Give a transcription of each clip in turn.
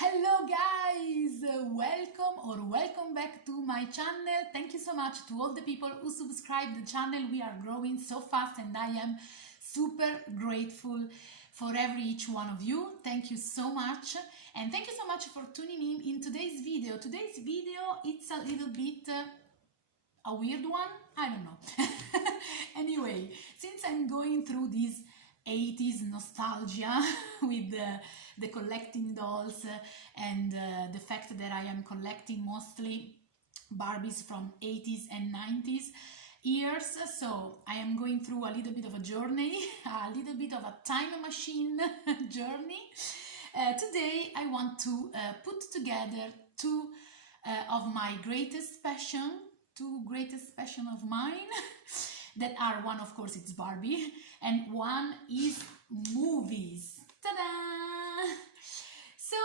Hello guys, welcome back to my channel. Thank you so much to all the people who subscribe the channel. We are growing so fast and I am super grateful for each one of you. Thank you so much, and thank you so much for tuning in today's video. Today's video, it's a little bit a weird one, I don't know. Anyway, since I'm going through this 80s nostalgia with the collecting dolls and the fact that I am collecting mostly Barbies from 80s and 90s years, so I am going through a little bit of a journey, a little bit of a time machine journey. Today I want to put together two of my greatest passion of mine that are, one of course it's Barbie and one is movies. Ta-da! So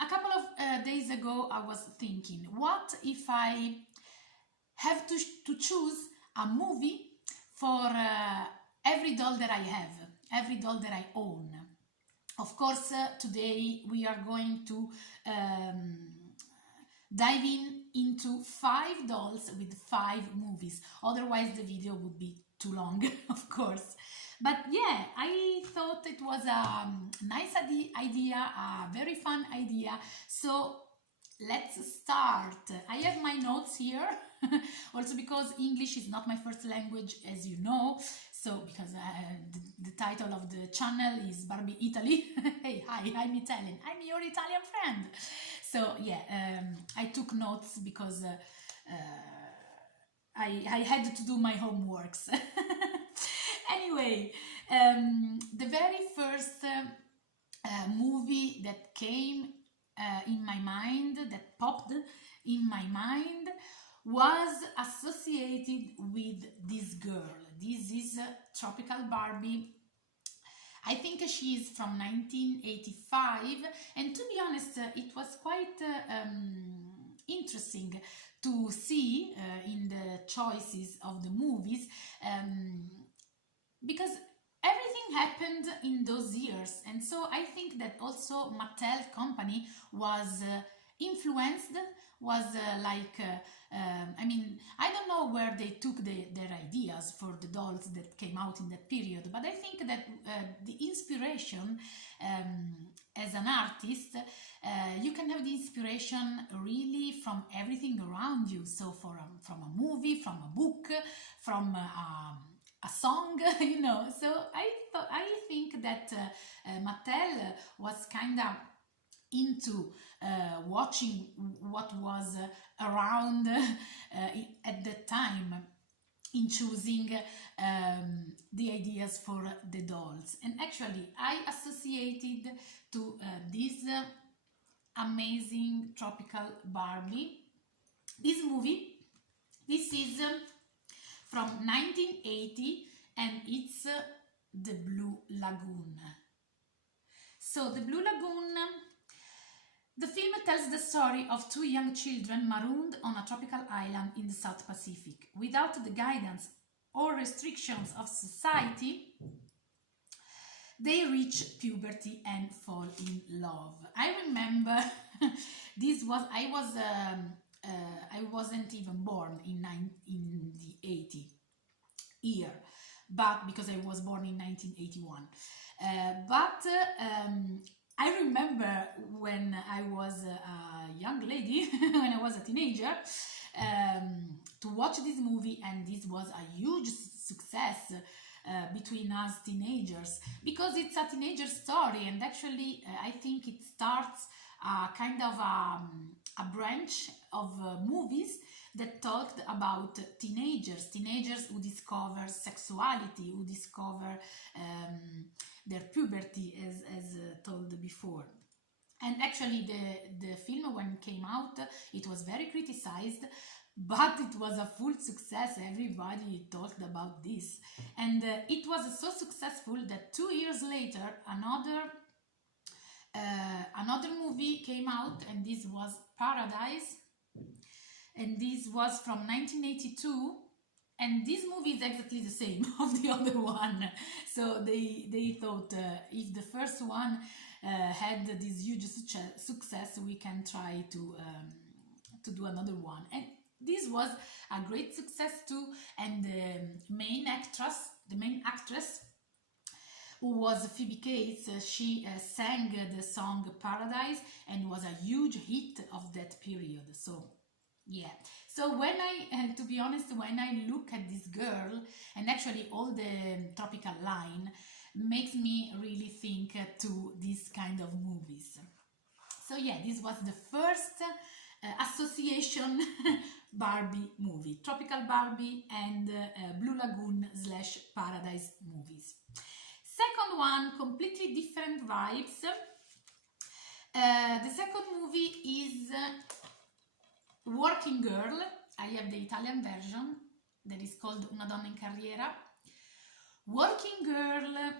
a couple of days ago I was thinking, what if I have to choose a movie for every doll that I have, every doll that I own. Of course, today we are going to dive into 5 dolls with 5 movies. Otherwise the video would be too long, of course. But yeah, I thought it was a nice idea, a very fun idea. So let's start. I have my notes here, also because English is not my first language, as you know. So because the title of the channel is Barbie Italy. Hey, hi, I'm Italian. I'm your Italian friend. So yeah, I took notes because I had to do my homeworks. Anyway, the very first movie that came in my mind, that popped in my mind, was associated with this girl. This is Tropical Barbie. I think she is from 1985, and to be honest, it was quite interesting to see in the choices of the movies, because everything happened in those years, and so I think that also Mattel company was influenced, was I mean, I don't know where they took their ideas for the dolls that came out in that period, but I think that the inspiration, as an artist, you can have the inspiration really from everything around you. So from a movie, from a book, from a song, you know. So I think that Mattel was kind of into watching what was around at that time in choosing the ideas for the dolls. And actually I associated to this amazing Tropical Barbie, this movie. This is from 1980 and it's The Blue Lagoon. So The Blue Lagoon, the film tells the story of 2 young children marooned on a tropical island in the South Pacific. Without the guidance or restrictions of society, they reach puberty and fall in love. I remember I wasn't even born in the 80 year, but because I was born in 1981. I remember when I was a young lady, when I was a teenager, to watch this movie, and this was a huge success between us teenagers, because it's a teenager story, and actually I think it starts kind of a branch of movies that talked about teenagers who discover sexuality, who discover their puberty, as told before. And actually the film, when it came out, it was very criticized, but it was a full success. Everybody talked about this, and it was so successful that 2 years later another movie came out, and this was Paradise, and this was from 1982, and this movie is exactly the same of the other one. So they thought, if the first one had this huge success, we can try to do another one. And this was a great success too. And the main actress, who was Phoebe Cates, she sang the song Paradise and was a huge hit of that period. So yeah, so when I, to be honest, when I look at this girl, and actually all the tropical line, makes me really think to this kind of movies. So yeah, this was the first association Barbie movie, Tropical Barbie and Blue Lagoon / Paradise movies. Second one, completely different vibes. The second movie is Working Girl. I have the Italian version that is called Una donna in carriera. Working Girl,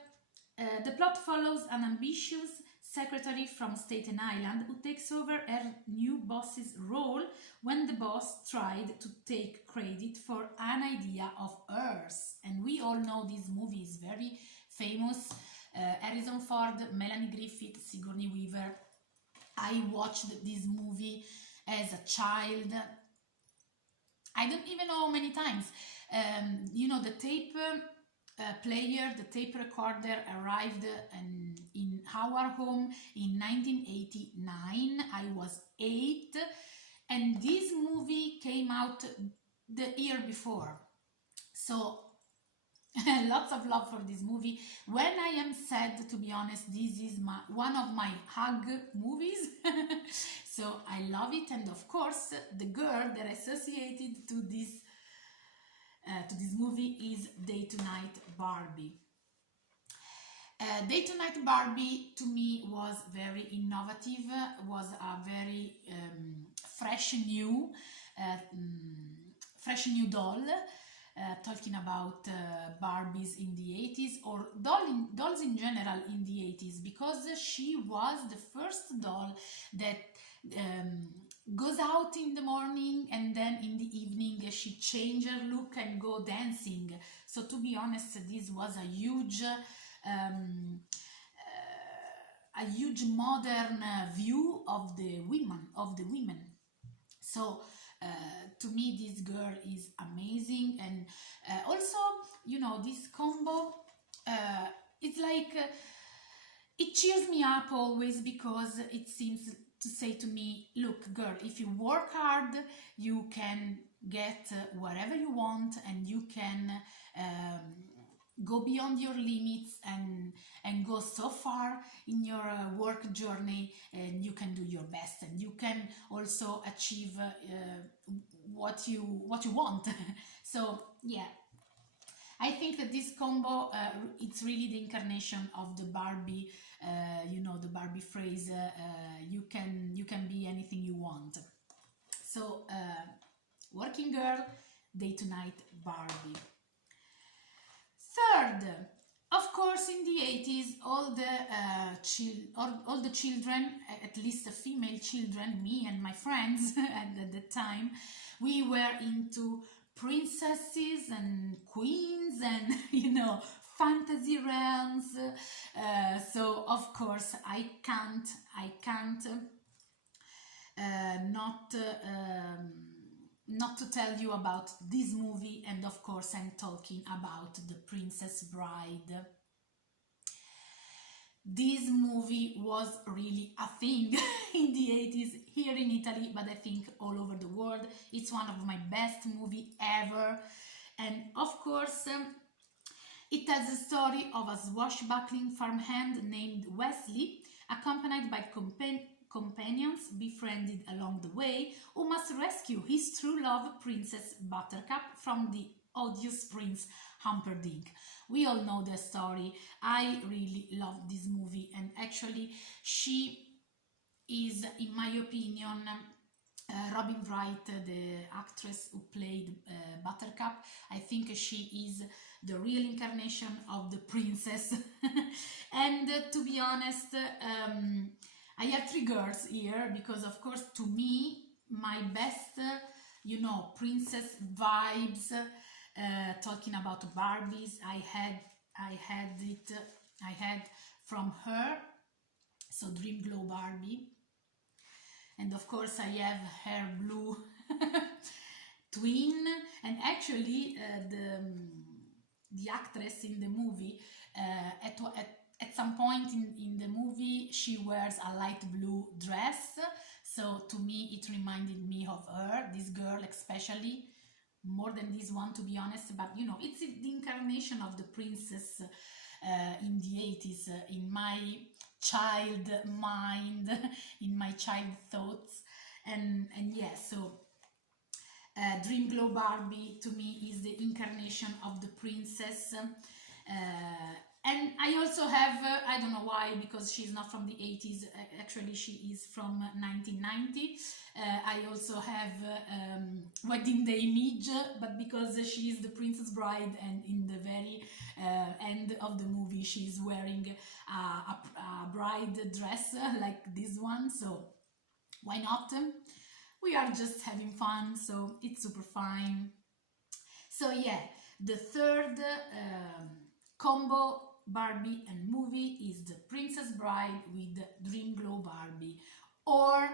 the plot follows an ambitious secretary from Staten Island who takes over her new boss's role when the boss tried to take credit for an idea of hers. And we all know this movie is very famous. Harrison Ford, Melanie Griffith, Sigourney Weaver. I watched this movie as a child. I don't even know how many times. You know, the tape player, the tape recorder arrived in our home in 1989. I was 8, and this movie came out the year before. So lots of love for this movie. When I am sad, to be honest, this is one of my hug movies. So I love it, and of course the girl that associated to this movie is Day to Night Barbie. Day to Night Barbie to me was very innovative, was a very fresh new doll. Talking about Barbies in the 80s, or dolls in general in the 80s, because she was the first doll that goes out in the morning and then in the evening she change her look and go dancing. So to be honest, this was a huge modern view of the women. So to me, this girl is amazing. And also, you know, this combo, it's like it cheers me up always, because it seems to say to me, look girl, if you work hard, you can get whatever you want, and you can go beyond your limits and go so far in your work journey, and you can do your best, and you can also achieve what you want. So yeah, I think that this combo, it's really the incarnation of the Barbie, you know, the Barbie phrase, you can be anything you want. So Working Girl, Day to Night Barbie. Third, of course, in the 80s, all the children, at least the female children, me and my friends at the time, we were into princesses and queens and, you know, fantasy realms. So of course I can't not to tell you about this movie. And of course I'm talking about The Princess Bride. This movie was really a thing in the 80s here in Italy, but I think all over the world. It's one of my best movies ever. And of course, it tells the story of a swashbuckling farmhand named Wesley, accompanied by companions befriended along the way, who must rescue his true love, Princess Buttercup, from the odious Prince Humperdinck. We all know the story. I really love this movie, and actually she is, in my opinion, Robin Wright, the actress who played Buttercup. I think she is the real incarnation of the princess. And to be honest, I have three girls here, because of course to me my best, you know, princess vibes, talking about Barbies, I had from her. so Dream Glow Barbie. And of course I have her blue twin, and actually the actress in the movie, at some point in the movie, she wears a light blue dress, so to me it reminded me of her, this girl especially, more than this one, to be honest. But you know, it's the incarnation of the princess in the 80s, in my child mind, in my child thoughts. And yeah, so Dream Glow Barbie to me is the incarnation of the princess. And I also have, I don't know why, because she's not from the 80s, actually she is from 1990. I also have Wedding Day image, but because she is the Princess Bride, and in the very end of the movie she's wearing a bride dress like this one, so why not? We are just having fun, so it's super fine. So yeah, the third combo Barbie and movie is the Princess Bride with Dream Glow Barbie, or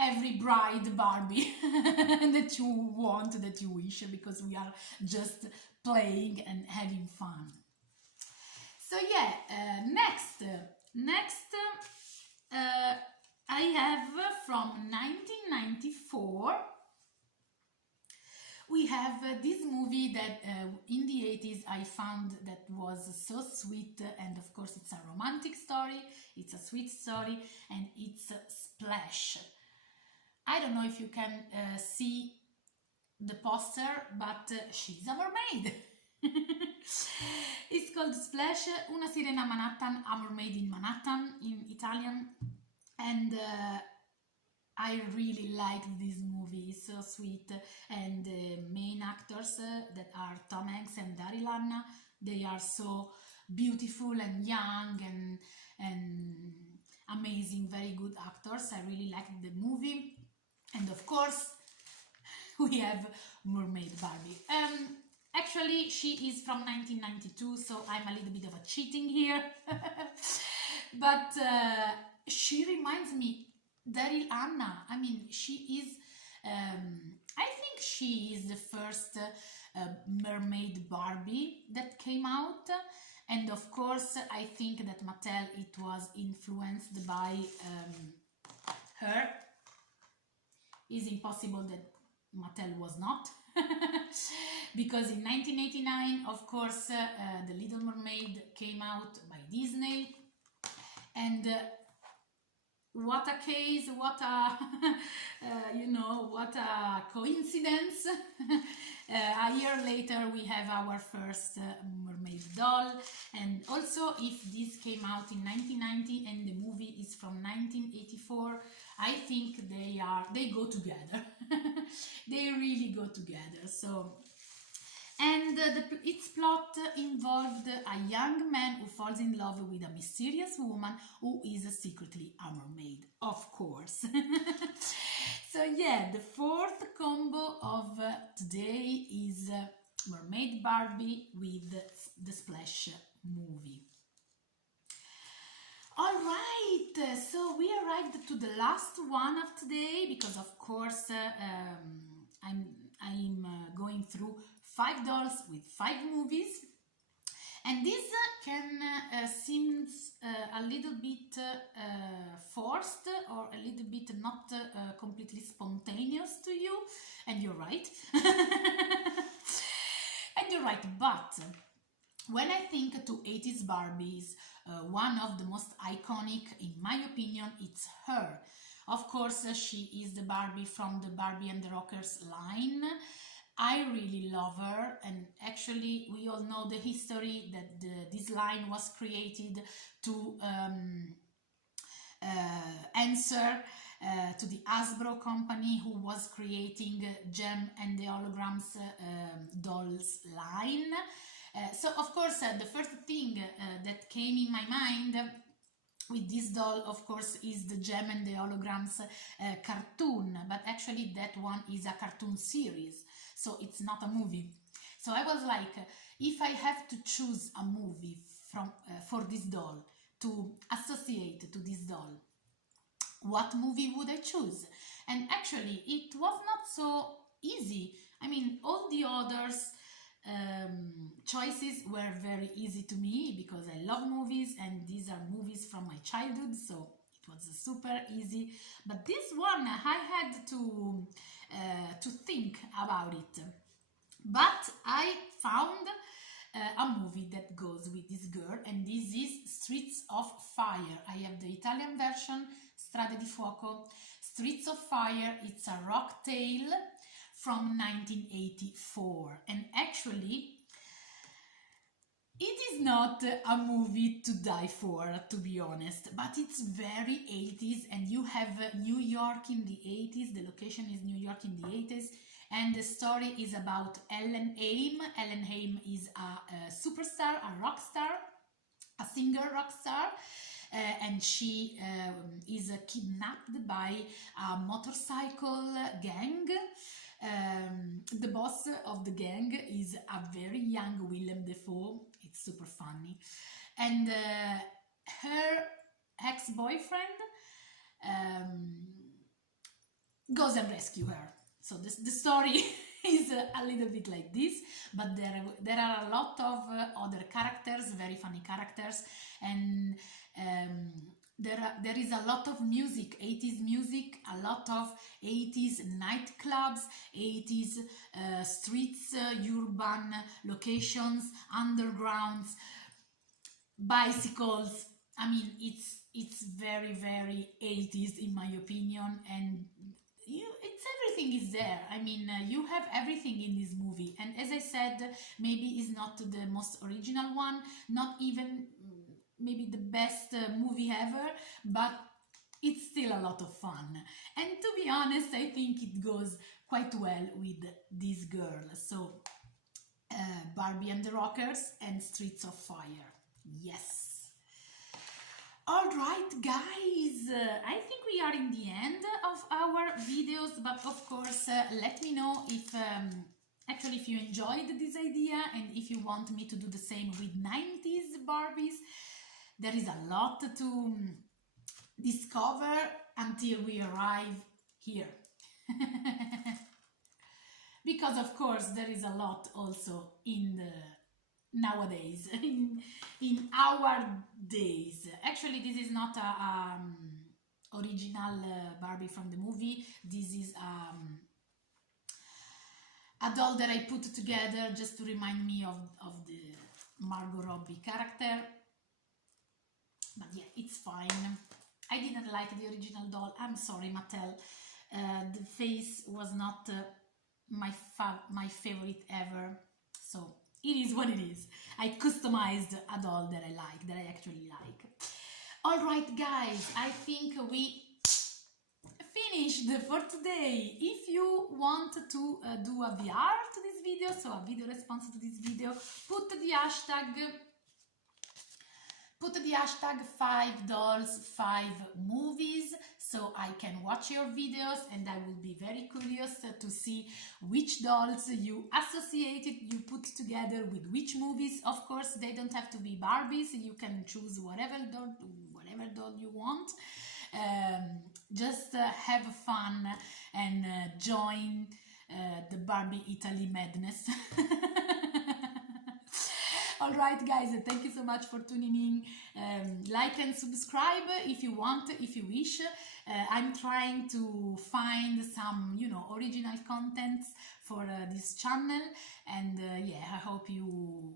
every bride Barbie that you want, that you wish, because we are just playing and having fun. So yeah, next I have from 1994. We have this movie that in the 80s I found that was so sweet, and of course it's a romantic story, it's a sweet story, and it's Splash. I don't know if you can see the poster, but she's a mermaid. It's called Splash, Una sirena a Manhattan, a mermaid in Manhattan in Italian, and I really liked this movie, it's so sweet, and the main actors that are Tom Hanks and Daryl Hannah, they are so beautiful and young and amazing, very good actors. I really liked the movie. And of course we have Mermaid Barbie. Actually she is from 1992, so I'm a little bit of a cheating here. But she reminds me Daryl Hannah. I mean, she is, I think she is the first mermaid Barbie that came out. And of course, I think that Mattel, it was influenced by her. It's impossible that Mattel was not. Because in 1989, of course, The Little Mermaid came out by Disney. And what a case, what a, you know, what a coincidence. A year later we have our first mermaid doll. And also, if this came out in 1990 and the movie is from 1984, I think they go together. They really go together. So, and its plot involved a young man who falls in love with a mysterious woman who is secretly a mermaid, of course. So yeah, the fourth combo of today is Mermaid Barbie with the Splash movie. Alright, so we arrived to the last one of today, because of course I'm going through 5 dolls with 5 movies, and this can seem a little bit forced, or a little bit not completely spontaneous to you, and you're right. And you're right, but when I think to 80s Barbies, one of the most iconic, in my opinion, it's her. Of course, she is the Barbie from the Barbie and the Rockers line. I really love her, and actually we all know the history that this line was created to answer to the Hasbro company, who was creating Gem and the Holograms dolls line. So of course the first thing that came in my mind with this doll, of course, is the Gem and the Holograms cartoon, but actually that one is a cartoon series, so it's not a movie. So I was like, if I have to choose a movie from for this doll to associate to this doll. What movie would I choose? And actually, it was not so easy. I mean, all the others choices were very easy to me because I love movies and these are movies from my childhood, so it was super easy. But this one I had to think about it. But I found a movie that goes with this girl, and this is Streets of Fire. I have the Italian version, Strade di Fuoco. Streets of Fire, it's a rock tale from 1984, and actually it is not a movie to die for, to be honest, but it's very 80s, and you have New York in the 80s, the location is New York in the 80s, and the story is about Ellen Haim. Ellen Haim is a superstar, a rock star, a singer rock star, and she is kidnapped by a motorcycle gang. The boss of the gang is a very young Willem Dafoe. It's super funny, and her ex-boyfriend goes and rescue her. So the story is a little bit like this, but there are a lot of other characters, very funny characters, and there is a lot of music, 80s music, a lot of 80s nightclubs, 80s streets, urban locations, undergrounds, bicycles. I mean, it's very, very 80s in my opinion, and it's everything is there. I mean, you have everything in this movie, and as I said, maybe it's not the most original one, not even maybe the best movie ever, but it's still a lot of fun. And to be honest, I think it goes quite well with this girl. So Barbie and the Rockers and Streets of Fire. Yes. All right, guys, I think we are in the end of our videos, but of course, let me know if actually if you enjoyed this idea and if you want me to do the same with 90s Barbies. There is a lot to discover until we arrive here. Because of course there is a lot also in the nowadays, in our days. Actually, this is not a original Barbie from the movie. This is a doll that I put together just to remind me of the Margot Robbie character. But yeah, it's fine. I didn't like the original doll. I'm sorry, Mattel. The face was not my favorite ever. So it is what it is. I customized a doll that I like, that I actually like. All right, guys, I think we finished for today. If you want to do a VR to this video, so a video response to this video, put the hashtag 5dolls5movies so I can watch your videos, and I will be very curious to see which dolls you associated, you put together with which movies. Of course, they don't have to be Barbies. You can choose whatever doll you want. Just have fun and join the Barbie Italy madness. Alright, guys, thank you so much for tuning in. Like and subscribe if you want, if you wish. I'm trying to find some, original contents for this channel, and yeah, I hope you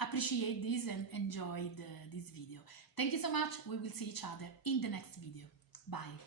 appreciate this and enjoyed this video. Thank you so much. We will see each other in the next video. Bye.